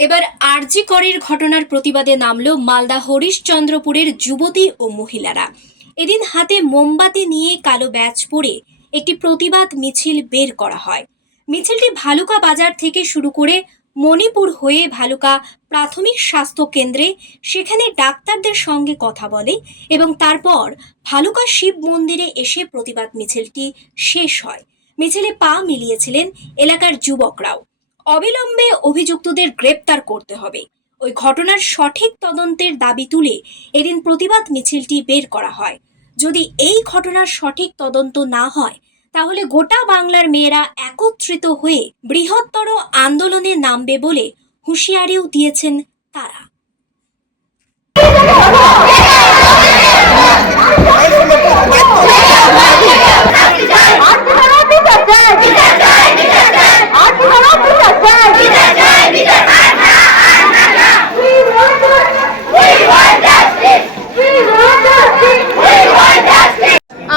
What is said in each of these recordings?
এবার আরজি করের ঘটনার প্রতিবাদে নামল মালদা হরিশচন্দ্রপুরের যুবতী ও মহিলারা। এদিন হাতে মোমবাতি নিয়ে কালো ব্যাচ পরে একটি প্রতিবাদ মিছিল বের করা হয়। মিছিলটি ভালুকা বাজার থেকে শুরু করে মণিপুর হয়ে ভালুকা প্রাথমিক স্বাস্থ্য কেন্দ্রে সেখানে ডাক্তারদের সঙ্গে কথা বলে এবং তারপর ভালুকা শিব মন্দিরে এসে প্রতিবাদ মিছিলটি শেষ হয়। মিছিলে পা মিলিয়েছিলেন এলাকার যুবকরাও। অবিলম্বে অভিযুক্তদের গ্রেপ্তার করতে হবে। ওই ঘটনার সঠিক তদন্তের দাবি তুলে এদিন প্রতিবাদ মিছিলটি বের করা হয়। যদি এই ঘটনার সঠিক তদন্ত না হয়, তাহলে গোটা বাংলার মেয়েরা একত্রিত হয়ে বৃহত্তর আন্দোলনে নামবে বলে হুঁশিয়ারিও দিয়েছেন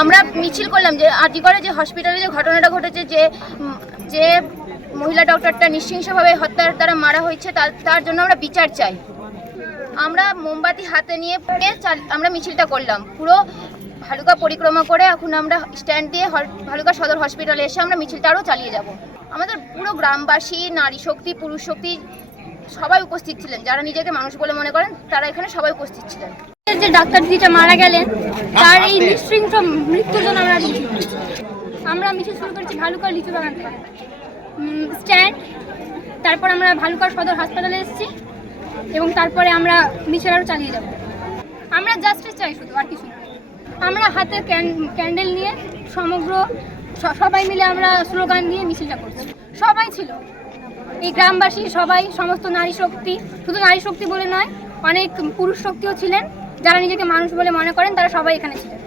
আমরা মিছিল করলাম যে আরজি করে যে হসপিটালে যে ঘটনাটা ঘটেছে যে যে মহিলা ডক্টরটা নৃশংসভাবে হত্যার দ্বারা মারা হয়েছে, তার তার জন্য আমরা বিচার চাই। আমরা মোমবাতি হাতে নিয়ে চাল- আমরা মিছিলটা করলাম। পুরো ভালুকা পরিক্রমা করে এখন আমরা স্ট্যান্ড দিয়ে ভালুকা সদর হসপিটালে এসে আমরা মিছিলটা আরও চালিয়ে যাব। আমাদের পুরো গ্রামবাসী, নারী শক্তি, পুরুষ শক্তি সবাই উপস্থিত ছিলেন। যারা নিজেকে মানুষ বলে মনে করেন, তারা এখানে সবাই উপস্থিত ছিলেন। যে ডাক্তার দিদিটা মারা গেলেন তার এই নিঃশৃঙ্খ মৃত্যুর জন্য আমরা মিছিল করেছি। আমরা মিছিল শুরু করেছি ভালুকার লিচু বাগান থেকে। স্ট্যান্ড তারপর আমরা ভালুকার সদর হাসপাতালে এসেছি এবং তারপরে আমরা মিছিল আরও চালিয়ে যাব। আমরা জাস্টিস চাই শুধু আর কিছু না। আমরা হাতে ক্যান- ক্যান্ডেল নিয়ে সমগ্র সবাই মিলে আমরা স্লোগান দিয়ে মিছিলটা করছি। সবাই ছিল। এই গ্রামবাসী সবাই সমস্ত নারী শক্তি শুধু নারী শক্তি বলে নয় অনেক পুরুষ শক্তিও ছিলেন। যারা নিজেকে মানুষ বলে মনে করেন তারা সবাই এখানে ছিলেন